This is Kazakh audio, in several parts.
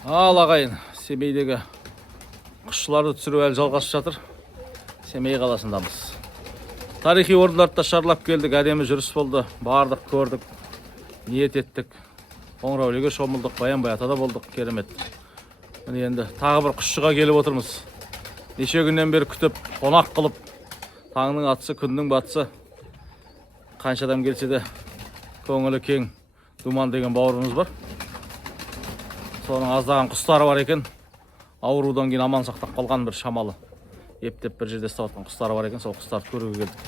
Ал ағайын, Семейдегі құсшыларды түсіру әлі жалғасып жатыр. Семей қаласындамыз. Тарихи орындарды шарлап келдік, әдемі жүріс болды. Бардық, көрдік, ниет еттік. Қоңыраулеге шомылдық, Баян-Баятада болдық, керемет. Міне енді тағы бір құсшыға келіп отырмыз. Неше күннен бері күтіп, қонақ қылып, таңның атысы, күннің батысы. Қанша адам келсе де көңілі кең, Думан деген бауырымыз бар. Соның аздаған құстары бар екен. Аурудан кейін аман сақтап қалған бір шамалы. Ептеп бір жерде ұстап жатқан құстары бар екен. Сол құстарды көруге келдік.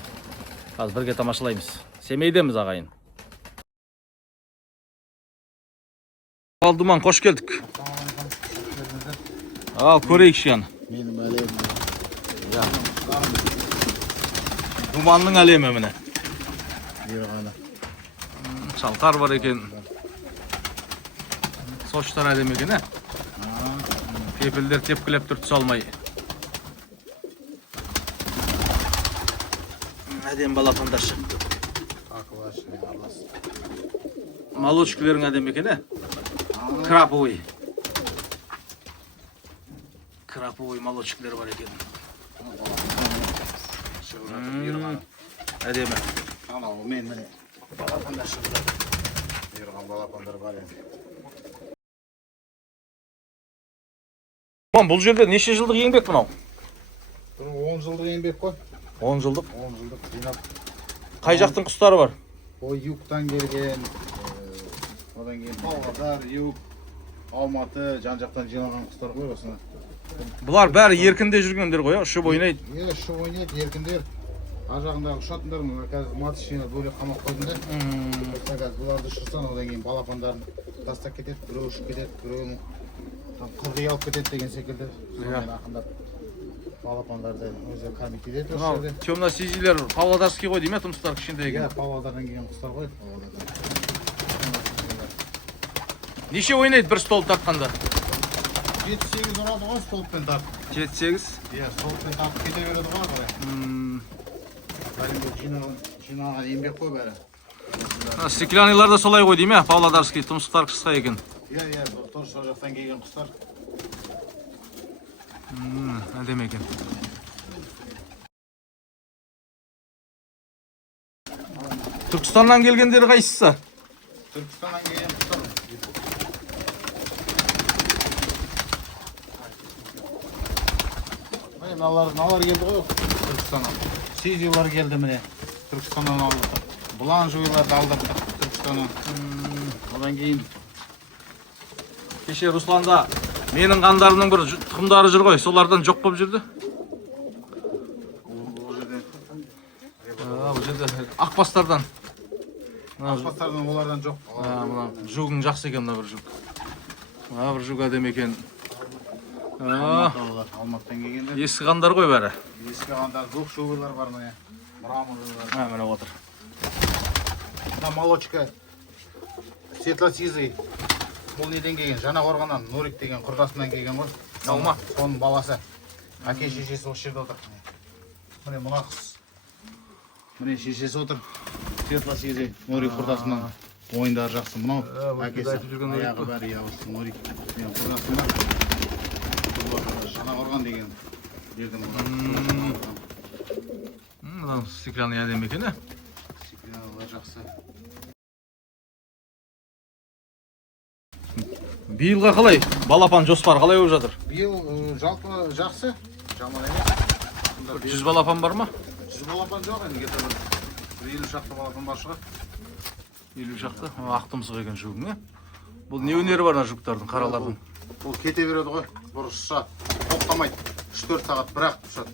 Қазір бірге тамашалаймыз. Семейдеміз ағайын. Ал Думан, қош келдік. Ал көрейікші яны. Менің әлемім. Думанның әлемі міне. Шалқар бар екен. Соштар әдемі екен, Пепелдер тепкілеп тұр, түсе алмай. Әдем балапандар шықты. Молочкілерің әдем екен, Краповый. Краповый молочкілер бар екен. Әдемі. Анау мен міне балапандар шықты. Үйірған балапандар бар енді. Бұл жерде неше жылдық еңбек мынау? 10 жылдық еңбек қой. 10 жылдық. 10 жылдық жинап. Қай жақтың құстары бар? Ой, югтан келген, одан кейін Павлодар, юг, Алматы, жан-жақтан жиналған құстар ғой осыны. Бұлар бәрі еркінде жүргендер ғой, ұшып ойнайды. Ұшып ойнайды, еркіндер. Ар жағындағы ұшатындар, қазір матчына бөлек қамап қойдыңдар. Қазір бұларды ұшырсан, одан кейін балапандарын тастап кетеді, біреу ұшып кетеді, біреуін қырғи алып кетеді деген секілді. Сонымен ақындап балапандарды өзі кормить етеді осы жерде. Темно-сизилер Павлодарский ғой дейме, тұмыстар кішкентай екен. Павлодардан келген құстар ғой. Неше ойнайды бір стол тартқанда? 7-8 ұрады ғой столппен тартып. 7-8? Иә, столппен тартып кете береді ғой қарай. Жиналған еңбек қой бәрі. Стеклянныйлар да солай ғой дейме, Павлодарский тұмсықтар қысқа екен. Иә, тоже сол жақтан келген құстар. Әдем екен. Түркістаннан келгендері қайсысы? Түркістаннан келген құстар. Налар келді ғой Түркістаннан. Сизилар келді міне. Түркістаннан алдық. Бұлан жуйларды алдырдық Түркістаннан. Одан кейін Кеше Русланда менің қандарымның бір тұқымдары жүр ғой, солардан жоқ болып жүрді. Бұл жерде ақбастардан. Ақбастардан олардан жоқ. Жүгің жақсы екен, бір жүг. Бір жүг әдем екен. Алматтан келгендер. Ескі қандар ғой бәрі. Ескі қандар, жоқ шуғырлар бар міне. Мраморлар. Міне отыр. Мына молочка светло-сизый. Бұл неден келген? Жаңақорғаннан Нурик деген құрдасынан келген ғой. Алма. Соның баласы. Әке шешесі осы жерде отыр. Міне мына қыз. Міне шешесі отыр. Светло-сизый Нурик құрдасынан. Ойындары жақсы. Мынау әкесі. Аяғы бәрі осы Нурик деген құрдасынан. Жаңақорған деген жердің бұлар. Стеклянный әдем екен, Стеклянныйлар жақсы. Биылға қалай? Балапан жоспар қалай болып жатыр? Биыл жалпы жақсы. Жаман емес. 100 балапан бар ма? 100 балапан жоқ енді, где-то бір 50 шақты балапан бар шығар. 50 шақты? Ақтымсық екен жүгің, Бұл не өнері бар жүктардың, қаралардың? Бұл кете береді ғой, бір ұшса, тоқтамайды. 3-4 сағат бір-ақ ұшады.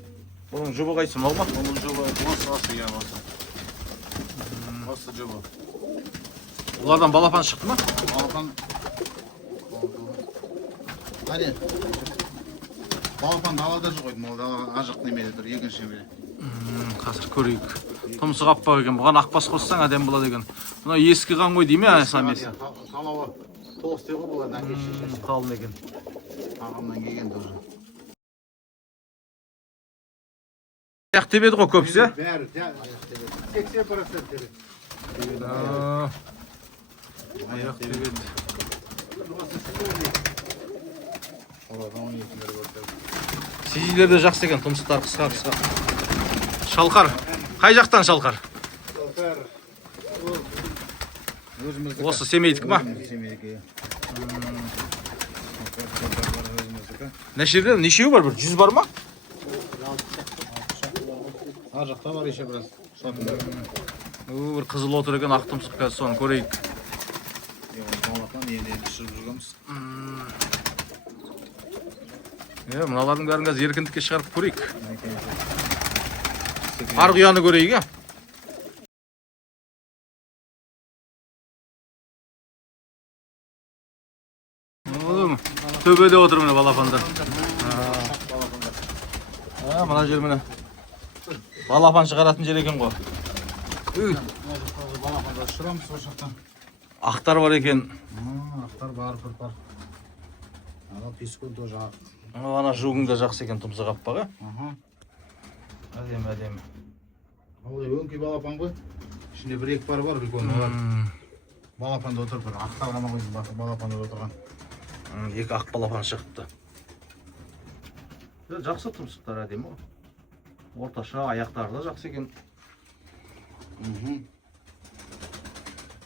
Бұның жұбы қайсы, мал ма? Бұның жұбы осы, иә, осы. Осы жұбы. Олардан балапан шықты ма? Балапан... Әне, балапан далада жүр қойды, мал ажық немеде тұр, екінші немеде. Қазір көрейік. Тұмсық аппақ екен, бұған ақбас қоссаң әдем болады екен. Бұна ескі қан ғой дейме, самесі? Талауы тоғыз тегі болады, әке шешесі. Қалын екен. Ағымнан келген тоже. Аяқ тебеді ғой көпсі? Бәрі, 80% тебеді. Аяқ тебеді. Олардан 12-лер көрді. Сизилер де жақсы екен, тұмсықтар қысқа. Шалқар. Қай жақтан шалқар? Шалқар. Өзіміздікі. Осы Семейдікі ма? Семейдікі. Нешеу бар? 100 бар ма? Ар жақта бар еше біраз. Бір қызыл отыр екен, ақ тұмсық қазір соны көрейік. Балапан енді түсіріп жүргенбіз. Мыналардың бәрін қазір еркіндікке шығарып көрейік. Арғы ұяны көрейік, е? Төбеде отыр міне балапандар. Мына жер міне. Балапан шығаратын жер екен ғой. Балапандар ұшырамыз ол жақтан. Ақтар бар екен. Ақтар бар. Ана пескон тоже ақ. Ана жугың да жақсы екен, тұмсық аппақ, е? Әдемі. Ол өңкей балапан ғой. Ішінде бір-екі бар үлкен. Балапанда отыр бір. Ақтар ғана қойды балапанда отырған. Екі ақ балапан шығыпты. Жақсы тұмсықтар әдемі ғой. Орташа аяқтары да жақсы екен.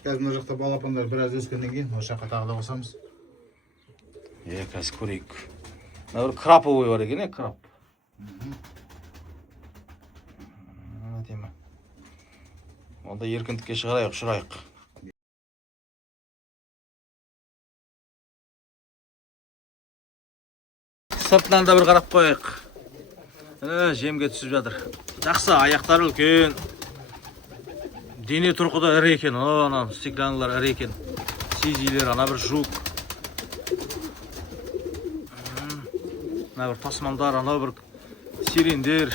Қазір мына жақта балапандар біраз өскеннен кейін, осы жаққа тағы да қосамыз. Қазір көрейік. Мына бір краповый бар екен, крап. Әдемі. Онда еркіндікке шығарайық, ұшырайық. Сыртынан да бір қарап қойық. Жемге түсіп жатыр. Жақсы, аяқтары үлкен. Дене тұрқы да ірі екен. Ана стеклянылар ірі екен. Сизилер, ана бір жук. Ана бір тасмандар, ана бір сирендер.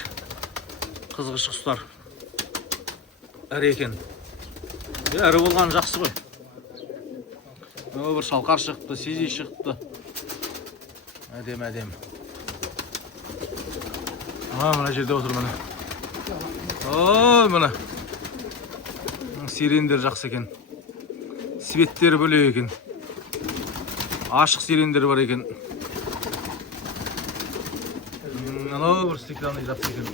Қызғыш құстар. Ірі екен. Ірі болған жақсы ғой. Бір шалқар шықты, сизи шықты. Әдем. Мына жерде отыр міне. Міне. Сирендер жақсы екен. Светтері бөлек екен. Ашық сирендер бар екен. Анау бір стеклянный жақсы екен.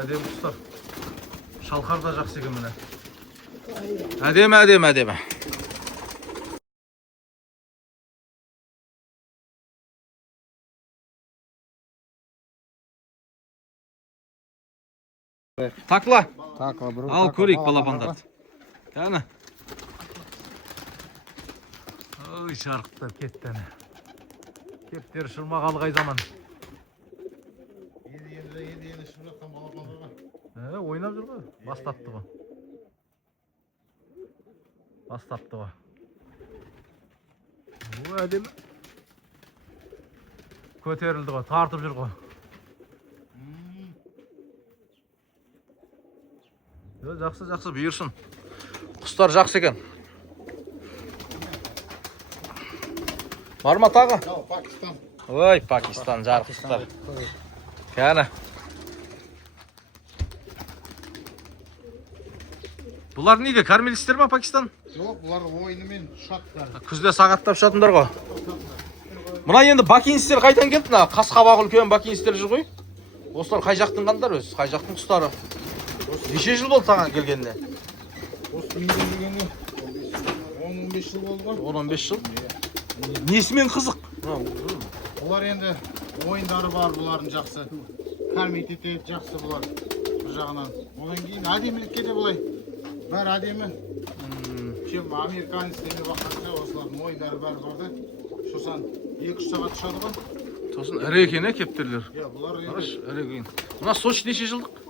Әдем құстар. Шалқар да жақсы екен міне. Әдемі. Такла. Ал көрейік балапандарды. Кәні. Ой, шарықтар кетті әне. Кептер шырмағалы қай заман. Енді шырып жатқан балапандар бар. Ойнап жүр ғой. Бастапты ғой. Әдемі. Көтерілді ғой, тартып жүр ғой. Жақсы, бұйырсын. Құстар жақсы екен. Бар ма тағы? Пакистан. Ой, Пакистан, жарық құстар. Кәні. Бұлар неге? Кормилістер ма Пакистан? Жоқ, бұлар ойынымен ұшаттар. Күзде сағаттап ұшатындар ғой. Мұна енді бакинистер қайдан келді? Қасқабақ үлкен бакинистер жүр ғой. Осылар қай жақтың қандар өз? Қай жақтың құстары? Неше жыл болды саған келгенде? Осы мен келгенде 10-15 жыл болды ғой. 10-15 жыл? Несімен қызық? Бұлар енді ойындары бар бұлардың жақсы. Кормить етеді жақсы бұлар бір жағынан. Одан кейін әдемілікке де бұлай. Бәрі әдемі. Чем американец деме баққанша осылардың ойындары бәрі барды. Сосан 2-3 сағат ұшады ғой. Сосын ірі екен, кептерлер. Бұлар ірі екен. Мына Сочи неше жылдық?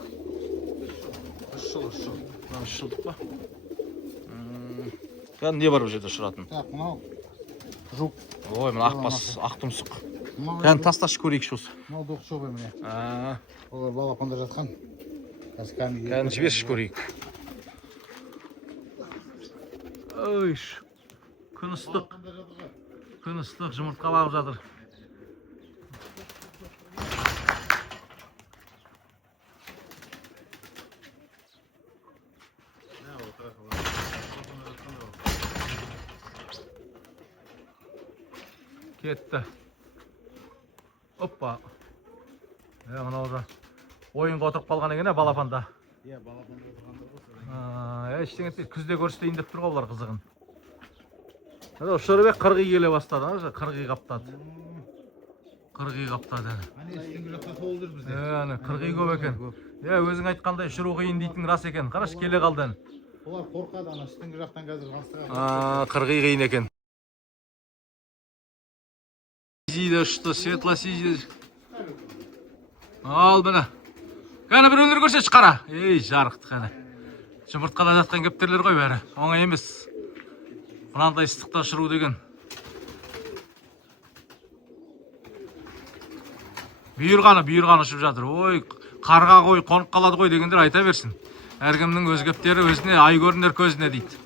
3 жыл. 3 жылдық па? Кәді не бар бұл жерде ұшыратын? Так, мынау жук. Ой, мына ақбас, ақ тұмсық. Кәді тасташы көрейікші осы. Мынау доқшобай міне. Олар балапанда жатқан. Кәді жіберші көрейік. Ой, күн ыстық. Күн ыстық, жұмыртқалап жатыр. Кетті. Оппа. Мынау да ойынға отырып қалған екен балапанда. Иә, балапанда отырғанда болса. Ештеңе етпейді. Күзде көрсетейін деп тұр ғой олар қызығын. Шырбек қырғи келе бастады. Қырғи қаптады. Қырғи қаптады. Үстіңгі жақта толып жүр бізде. Қырғи көп екен. Өзің айтқандай шыру қиын дейтін рас екен. Қараш келе қалды. Олар қорқады, үстіңгі жақтан қазір астыға. Қырғи қиын екен. Сизиді, что светло-сизиді. Ал міне. Кәні біреулер көрсетші қара. Жарықты қәні. Жұмыртқада жатқан кептерлер ғой бәрі. Оңай емес. Мынандай ыстықта шыру деген. Бүйірғаны ұшып жатыр. Ой, қарға қой, қонып қалады ғой дегендер айта берсін. Әркімнің өз кептері өзіне, ай көрінер көзіне дейді.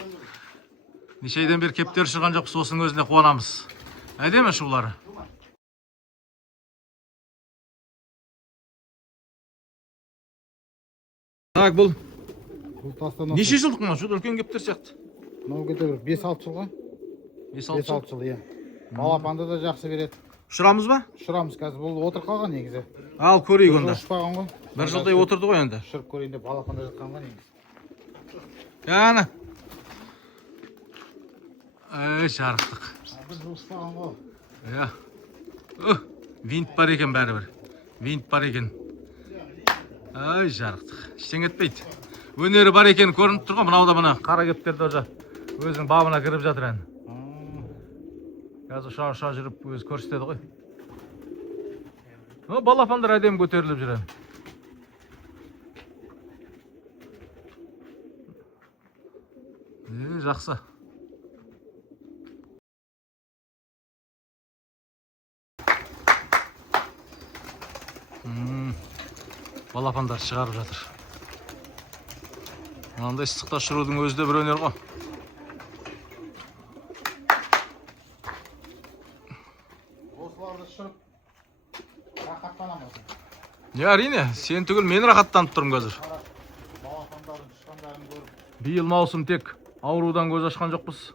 Неше айдан бері кептер ұшырған жоқ, сосын өзіне қуанамыз. Әдемі шулары. Так, бұл неше жылдық мына жүр үлкен кептер сияқты? Мынау кете бір 5-6 жылға. 5-6 жыл, иә. Балапанды да жақсы береді. Ұшырамыз ба? Ұшырамыз қазір, бұл отыр қалған негізі. Ал көрейік онда. Ұшпаған ғой. Бір жылдай отырды ғой енді. Ұшырып көрейін деп балапанда жатқан ғой негізі. Яны. Жарықтық. Бір жыл ұшпаған ғой. Иә. Винт бар екен бәрібір. Винт бар екен. Жарықтық. Ештеңе етпейді. Өнері бар екен көрініп тұр ғой. Мынау да мына қара кептерді уже өзінің бабына кіріп жатыр ән. Қазір ұша жүріп өзі көрсетеді ғой. Балапандар әдем көтеріліп жүр ән. Жақсы. Балапандар шығарып жатыр. Мынандай ыстықта шырудың өзі де бір өнер ғой. Осыларды шырып рахаттанамыз. Әрине, сен түгіл мен рахаттанып тұрмын қазір. Балапандардың шыққандарын көріп. Биыл маусым тек аурудан көз ашқан жоқпыз.